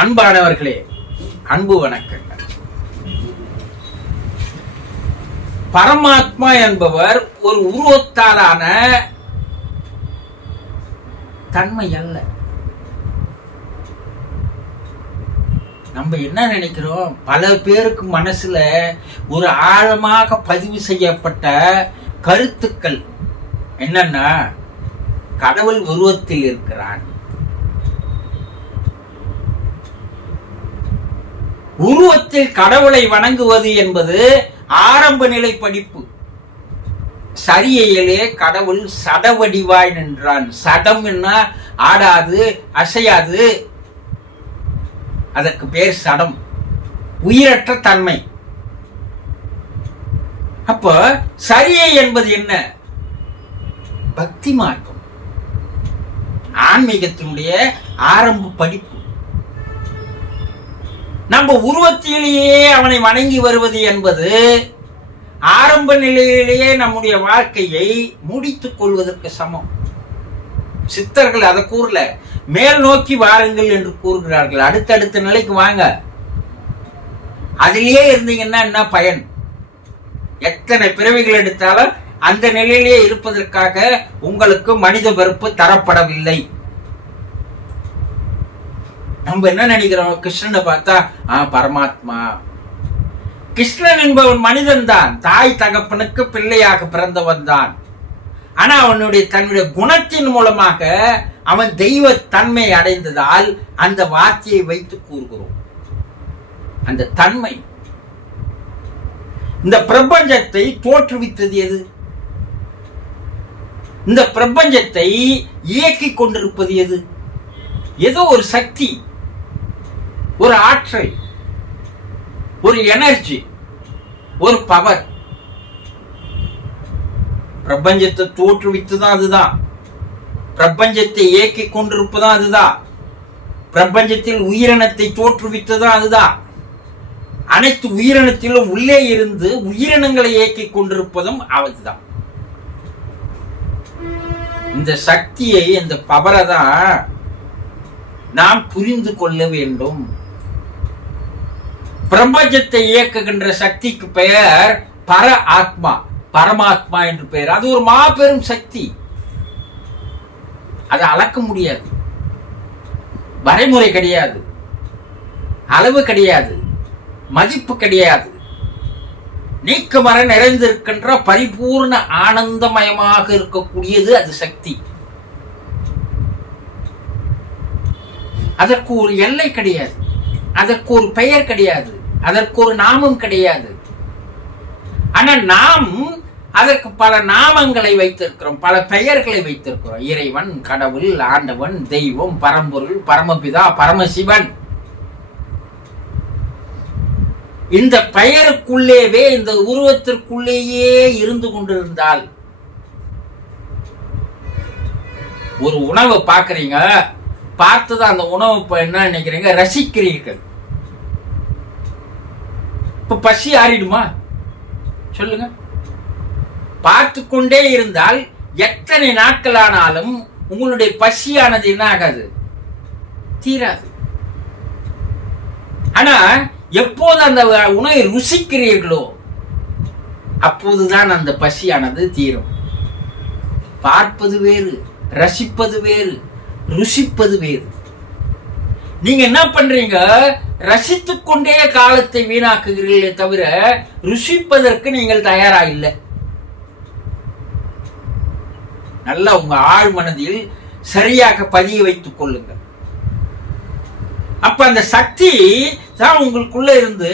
அன்பானவர்களே, அன்பு வணக்கங்கள். பரமாத்மா என்பவர் ஒரு உருவத்தாலான தன்மை அல்ல. நம்ம என்ன நினைக்கிறோம், பல பேருக்கு மனசுல ஒரு ஆழமாக பதிவு செய்யப்பட்ட கருத்துக்கள் என்னன்னா, கடவுள் உருவத்தில் இருக்கிறான். உருவத்தில் கடவுளை வணங்குவது என்பது ஆரம்ப நிலை படிப்பு. சரியையிலே கடவுள் சடவடிவாய் நின்றான். சடம் என்ன, ஆடாது அசையாது, அதற்கு பேர் சடம், உயிரற்ற தன்மை. அப்ப சரியை என்பது என்ன? பக்தி மார்க்கம், ஆன்மீகத்தினுடைய ஆரம்ப படிப்பு. நம்ம உருவத்திலேயே அவனை வணங்கி வருவது என்பது ஆரம்ப நிலையிலேயே நம்முடைய வாழ்க்கையை முடித்துக் கொள்வதற்கு சமம். சித்தர்கள் அதை கூறல, மேல் நோக்கி வாருங்கள் என்று கூறுகிறார்கள். அடுத்தடுத்த நிலைக்கு வாங்க. அதிலேயே இருந்தீங்கன்னா என்ன பயன்? எத்தனை பிறவிகள் எடுத்தாலும் அந்த நிலையிலேயே இருப்பதற்காக உங்களுக்கு மனித பிறப்பு தரப்படவில்லை. நம்ம என்ன நினைக்கிறோம், கிருஷ்ணனை பார்த்தா பரமாத்மா. கிருஷ்ணன் என்பவன் மனிதன் தான், தாய் தகப்பனுக்கு பிள்ளையாக பிறந்தவன் தான். ஆனா தன்னுடைய குணத்தின் மூலமாக அவன் தெய்வ தன்மை அடைந்ததால் அந்த வார்த்தையை வைத்து கூறுகிறோம். அந்த தன்மை இந்த பிரபஞ்சத்தை தோற்றுவித்தது எது? இந்த பிரபஞ்சத்தை இயக்கிக் கொண்டிருப்பது எது? ஏதோ ஒரு சக்தி, ஒரு ஆற்றல், ஒரு எனர்ஜி, ஒரு பவர். பிரபஞ்சத்தை தோற்றுவித்துதான் அதுதான். பிரபஞ்சத்தை இயக்கிக் கொண்டிருப்பதும் அதுதான். பிரபஞ்சத்தில் உயிரினத்தை தோற்றுவித்ததும் அதுதான். அனைத்து உயிரினத்திலும் உள்ளே இருந்து உயிரினங்களை இயக்கிக் கொண்டிருப்பதும் அதுதான். இந்த சக்தியை, இந்த பவரை தான் நாம் புரிந்து கொள்ள வேண்டும். பிரபஞ்சத்தை இயக்குகின்ற சக்திக்கு பெயர் பர ஆத்மா, பரமாத்மா என்று பெயர். அது ஒரு மாபெரும் சக்தி. அதை அளக்க முடியாது. வரைமுறை கிடையாது, அளவு கிடையாது, மதிப்பு கிடையாது. நீக்கமர நிறைந்திருக்கின்ற பரிபூர்ண ஆனந்தமயமாக இருக்கக்கூடியது அது சக்தி. அதற்கு ஒரு எல்லை கிடையாது, அதற்கு ஒரு பெயர் கிடையாது, அதற்கு ஒரு நாமம் கிடையாது. ஆனா நாம் அதற்கு பல நாமங்களை வைத்திருக்கிறோம், பல பெயர்களை வைத்திருக்கிறோம். இறைவன், கடவுள், ஆண்டவன், தெய்வம், பரம்பொருள், பரமபிதா, பரமசிவன். இந்த பெயருக்குள்ளேவே, இந்த உருவத்திற்குள்ளேயே இருந்து கொண்டிருந்தால், ஒரு உணவை பார்க்கறீங்க, பார்த்ததான் அந்த உணவு என்ன நினைக்கிறீங்க, ரசிக்கிறீர்கள். இப்ப பசி ஆறிடுமா சொல்லுங்க? பார்த்து கொண்டே இருந்தால் எத்தனை நாட்கள் ஆனாலும் உங்களுடைய பசியானது என்ன ஆகாது, தீராது. ஆனா எப்போது அந்த உணவை ருசிக்கிறீர்களோ அப்போதுதான் அந்த பசியானது தீரும். பார்ப்பது வேறு, ரசிப்பது வேறு, ருசிப்பது வேறு. நீங்க என்ன பண்றீங்க, ரசித்துக் கொண்டே காலத்தை வீணாக்குகிறீர்களே தவிர ருசிப்பதற்கு நீங்கள் தயாரா இல்லை. நல்லா உங்க ஆழ் மனதில் சரியாக பதிய வைத்துக் கொள்ளுங்கள். அப்ப அந்த சக்தி தான் உங்களுக்குள்ள இருந்து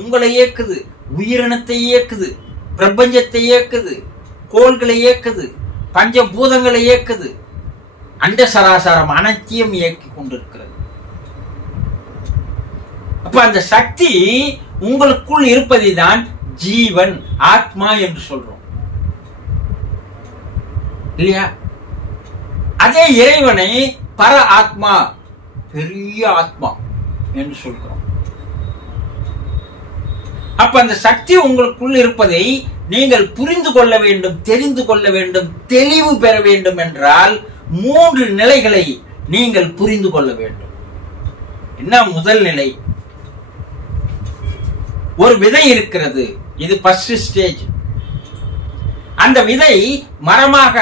உங்களை இயக்குது, உயிரினத்தை இயக்குது, பிரபஞ்சத்தை இயக்குது, கோள்களை இயக்குது, பஞ்சபூதங்களை இயக்குது, அண்ட சராசரம் அனைத்தையும் இயக்கி கொண்டிருக்கிறது. அப்ப அந்த சக்தி உங்களுக்குள் இருப்பதை தான் ஜீவன், ஆத்மா என்று சொல்றோம் இல்லையா? அதே இறைவனை பர ஆத்மா, பெரிய ஆத்மா என்று சொல்கிறோம். அப்ப அந்த சக்தி உங்களுக்குள் இருப்பதை நீங்கள் புரிந்து கொள்ள வேண்டும், தெரிந்து கொள்ள வேண்டும், தெளிவு பெற வேண்டும் என்றால் 3 நிலைகளை நீங்கள் புரிந்து கொள்ள வேண்டும். என்ன முதல் நிலை? ஒரு விதை இருக்கிறது, இது ஃபர்ஸ்ட் ஸ்டேஜ். அந்த விதை மரமாக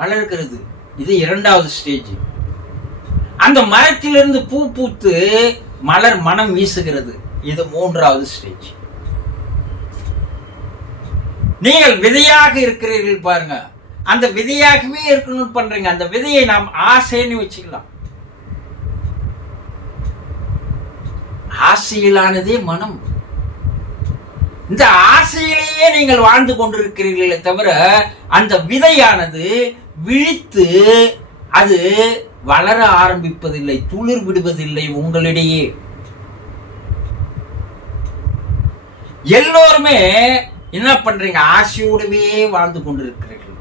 வளர்கிறது, இது இரண்டாவது ஸ்டேஜ். அந்த மரத்திலிருந்து பூ பூத்து மலர் மனம் வீசுகிறது, இது மூன்றாவது ஸ்டேஜ். நீங்கள் விதையாக இருக்கிறீர்கள் பாருங்க, அந்த விதையாகவே இருக்கணும்னு பண்றீங்க. அந்த விதையை நாம் ஆசைன்னு வச்சுக்கலாம். ஆசையிலானதே மனம். இந்த ஆசையிலேயே நீங்கள் வாழ்ந்து கொண்டிருக்கிறீர்களே தவிர அந்த விதையானது விழித்து அது வளர ஆரம்பிப்பதில்லை, துளிர் விடுவதில்லை உங்களிடையே. எல்லோருமே என்ன பண்றீங்க? ஆசையோடவே வாழ்ந்து கொண்டிருக்கிறீர்கள்.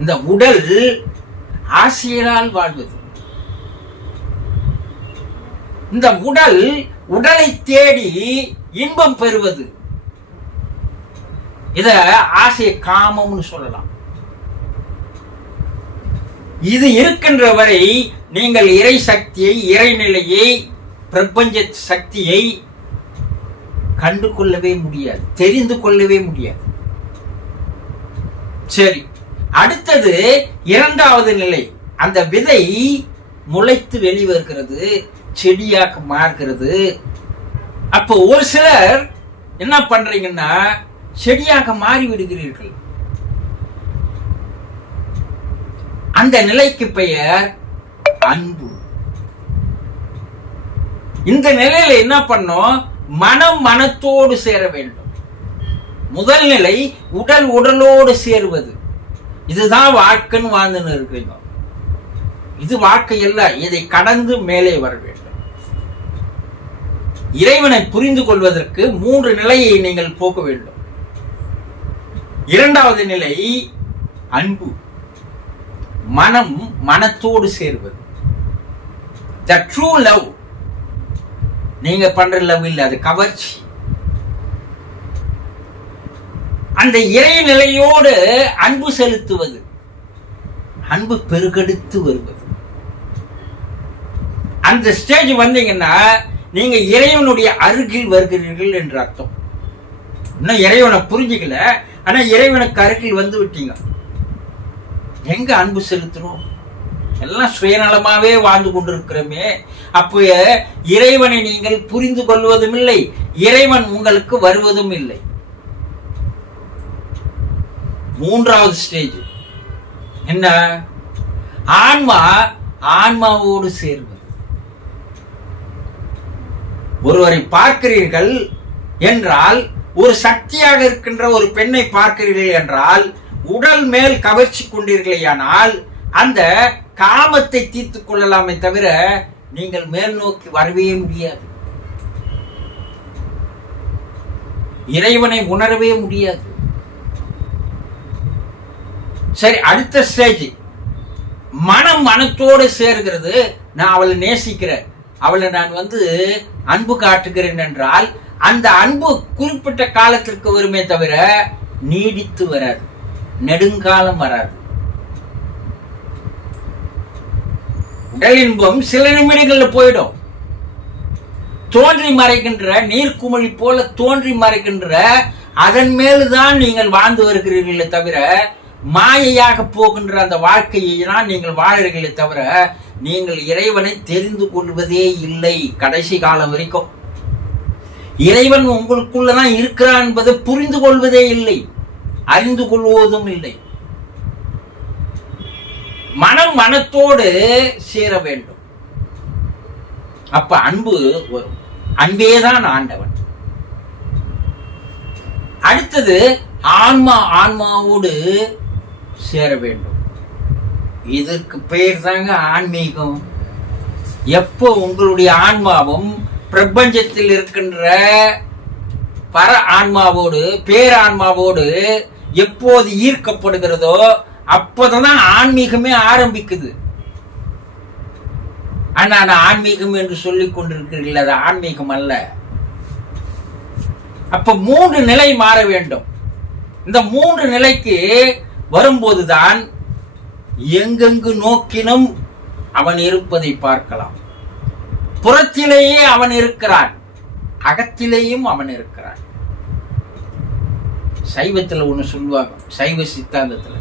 இந்த உடல் ஆசையால் வாழ்வது. இந்த உடலை தேடி இன்பம் பெறுவது, இத ஆசை காமம்னு சொல்லலாம். இது இருக்கின்ற வரை நீங்கள் இறை சக்தியை, இறைநிலையை, பிரபஞ்ச சக்தியை கண்டு கொள்ளவே முடியாது, தெரிந்து கொள்ளவே முடியாது. சரி, அடுத்தது இரண்டாவது நிலை. அந்த விதை முளைத்து வெளிவருகிறது, செடியாக மாறுகிறது. அப்போ ஒரு சிலர் என்ன பண்றீங்கன்னா செடியாக மாறி விடுகிறீர்கள். அந்த நிலைக்கு பெயர் அன்பு. இந்த நிலையில என்ன பண்ணோம்? மனம் மனத்தோடு சேர வேண்டும். முதல் நிலை உடல் உடலோடு சேருவது. இதுதான் வாழ்க்கைன்னு வாழ்ந்துன்னு இருக்கிறீங்க. இது வாழ்க்கை அல்ல, இதை கடந்து மேலே வர வேண்டும். இறைவனை புரிந்து கொள்வதற்கு 3 நிலையை நீங்கள் போக வேண்டும். இரண்டாவது நிலை அன்பு, மனம் மனத்தோடு சேர்வது. The true love. நீங்க பண்ற லவ் இல்ல, அது கவர்ச்சி. அந்த இறை நிலையோடு அன்பு செலுத்துவது, அன்பு பெருகெடுத்து வருவது. அந்த ஸ்டேஜ் வந்தீங்கன்னா நீங்க இறைவனுடைய அருகில் வருகிறீர்கள் என்று அர்த்தம். இன்னும் இறைவனை புரிஞ்சுக்கல, ஆனா இறைவனுக்கு அருகில் வந்து விட்டீங்க. எங்க அன்பு செலுத்துறோம்? எல்லாம் சுயநலமாவே வாழ்ந்து கொண்டிருக்கிறோமே. அப்போ இறைவனை நீங்கள் புரிந்து கொள்வதும் இல்லை, இறைவன் உங்களுக்கு வருவதும் இல்லை. மூன்றாவது ஸ்டேஜ் என்ன? ஆன்மா ஆன்மாவோடு சேர்வது. ஒருவரை பார்க்கிறீர்கள் என்றால், ஒரு சக்தியாக இருக்கின்ற ஒரு பெண்ணை பார்க்கிறீர்கள் என்றால், உடல் மேல் கவர்ச்சி கொண்டீர்களேயானால் அந்த காமத்தை தீர்த்துக் கொள்ளலாமே தவிர நீங்கள் மேல் நோக்கி வரவே முடியாது, இறைவனை உணரவே முடியாது. சரி, அடுத்த ஸ்டேஜ் மனம் மனத்தோடு சேர்கிறது. நான் அவளை நேசிக்கிறேன், அவளை நான் அன்பு காட்டுகிறேன் என்றால் அந்த அன்பு குறிப்பிட்ட காலத்திற்கு வருமே தவிர நீடித்து வராது, நெடுங்காலம் வராது. உடல் இன்பம் சில நிமிடங்கள்ல போயிடும். தோன்றி மறைக்கின்ற நீர்க்குமிழி போல தோன்றி மறைக்கின்ற அதன் மேல்தான் நீங்கள் வாழ்ந்து வருகிறீர்களே தவிர, மாயையாக போகின்ற அந்த வாழ்க்கையை தான் நீங்கள் வாழ்கிறீர்களே தவிர நீங்கள் இறைவனை தெரிந்து கொள்வதே இல்லை. கடைசி காலம் வரைக்கும் இறைவன் உங்களுக்குள்ளதான் இருக்கிறான் என்பதை புரிந்து கொள்வதே இல்லை, அறிந்து கொள்வதும் இல்லை. மனம் மனத்தோடு சேர வேண்டும். அப்ப அன்பு வரும். அன்பேதான் ஆண்டவன். அடுத்தது ஆன்மா ஆன்மாவோடு சேர வேண்டும். இதற்கு பெயர் தாங்க ஆன்மீகம். எப்போ உங்களுடைய ஆன்மாவும் பிரபஞ்சத்தில் இருக்கின்ற பர ஆன்மாவோடு பேரான்மாவோடு எப்போது ஈர்க்கப்படுகிறதோ அப்போதான் ஆன்மீகமே ஆரம்பிக்குது. ஆனா ஆன்மீகம் என்று சொல்லிக் கொண்டிருக்கிறீர்கள், அது ஆன்மீகம் அல்ல. அப்ப 3 நிலை மாற வேண்டும். இந்த 3 நிலைக்கு வரும்போதுதான் எங்கெங்கு நோக்கினும் அவன் இருப்பதை பார்க்கலாம். புறத்திலேயே அவன் இருக்கிறான், அகத்திலேயும் அவன் இருக்கிறான். சைவத்துல ஒண்ணு சொல்லுவாங்க, சைவ சித்தாந்தத்துல,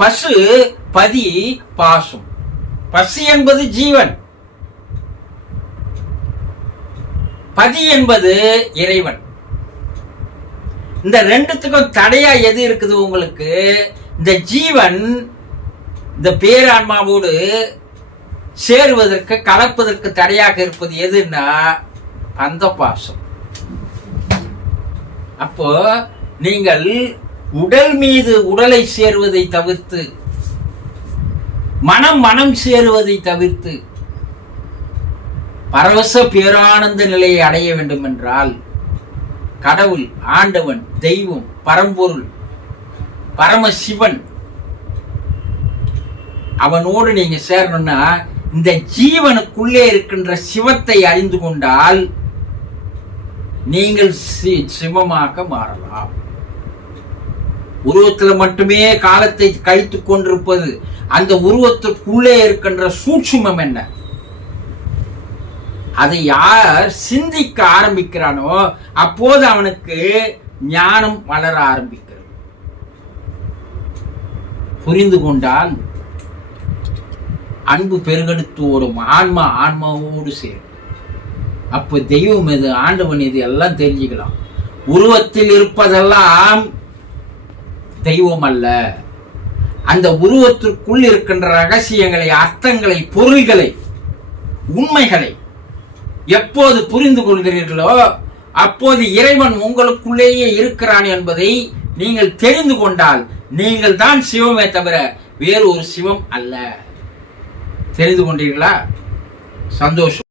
பசு பதி பாசம். பசு என்பது ஜீவன், பதி என்பது இறைவன். இந்த ரெண்டுத்துக்கும் தடையா எது இருக்குது உங்களுக்கு? இந்த ஜீவன் இந்த பேரான்மாவோடு சேருவதற்கு, கலப்பதற்கு தடையாக இருப்பது எதுன்னா அந்த பாசம். அப்போ நீங்கள் உடல் மீது உடலை சேருவதை தவிர்த்து, மனம் சேருவதை தவிர்த்து பரவச பேரானந்த நிலையை அடைய வேண்டும் என்றால், கடவுள், ஆண்டவன், தெய்வம், பரம்பொருள், பரமசிவன், அவனோடு நீங்க சேரணும்னா இந்த ஜீவனுக்குள்ளே இருக்கின்ற சிவத்தை அறிந்து கொண்டால் நீங்கள் சிவமாக மாறலாம். உருவத்துல மட்டுமே காலத்தை கழித்துக் கொண்டிருப்பது, அந்த உருவத்திற்குள்ளே இருக்கின்ற சூட்சுமம் என்ன, அதை யார் சிந்திக்க ஆரம்பிக்கிறானோ அப்போது அவனுக்கு ஞானம் வளர ஆரம்பிக்கிறது. புரிந்து கொண்டால் அன்பு பெருகெடுத்து ஓடும், ஆன்மாவோடு சேரும். அப்ப தெய்வம் எது, ஆண்டவன் எது எல்லாம் தெரிஞ்சுக்கலாம். உருவத்தில் இருப்பதெல்லாம் தெய்வம் அல்ல. அந்த உருவத்திற்குள் இருக்கின்ற ரகசியங்களை, அர்த்தங்களை, பொருள்களை, உண்மைகளை எப்போது புரிந்து கொள்கிறீர்களோ அப்போது இறைவன் உங்களுக்குள்ளேயே இருக்கிறான் என்பதை நீங்கள் தெரிந்து கொண்டால் நீங்கள் தான் சிவமே தவிர வேறு ஒரு சிவம் அல்ல. தெரிந்து கொண்டீர்களா? சந்தோஷம்.